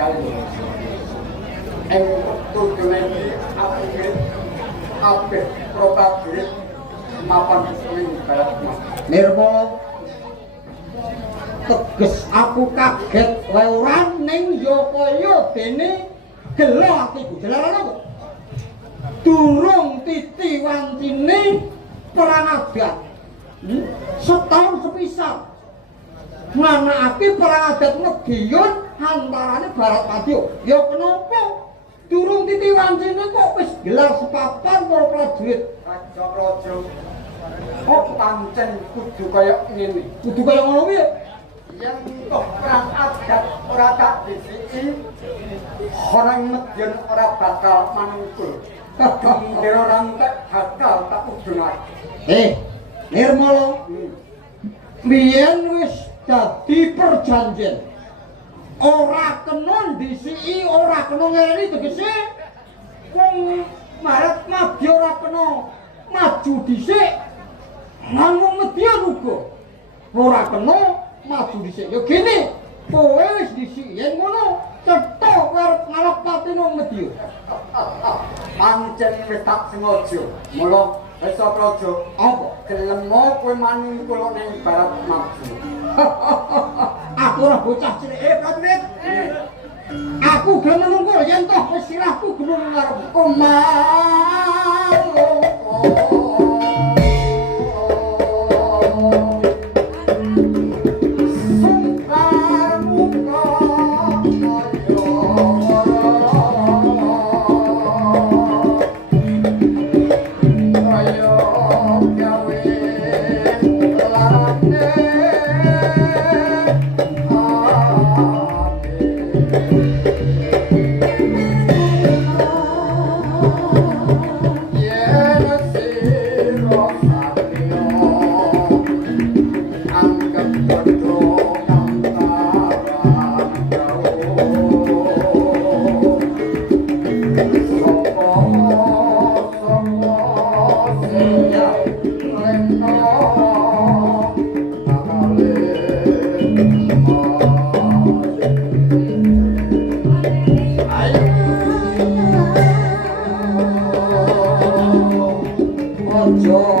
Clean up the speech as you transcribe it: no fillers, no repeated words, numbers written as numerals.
gagal. Ing wektu dene iki apik propagurit mapan ing baratmu. Nirmala teges aku kaget lewran ning ya kaya dene gelo atiku jelaran apa durung titiwantine perang adat setahun sepisah nganakake perang adat Medion antarane Barat Madya ya kenapa durung titiwantine kok wis gelar sepapan para prajurit Raja kok pancen kudu kaya ngene kudu kaya ngono piye yang toh perang adat ora tak disiki orang Medion ora bakal manungkul kira orang tak bakal tak udunake Nirmala biyen wis dadi perjanjian ora kena disiki ora kena ngeri tegese wong Barat Madya ora kena maju dhisik namung Medion uga ora kena maju dhisik ya gene kowe wis dhisik yen ngono cetha arep ngalapati nang Medion pancen wis tak sengaja mula Esa Praja apa gelem kowe manungkul ning Barat Madya aku ora bocah cilik prajurit aku gelem manungkul yen toh wis sirahku gelem ngarep Joe.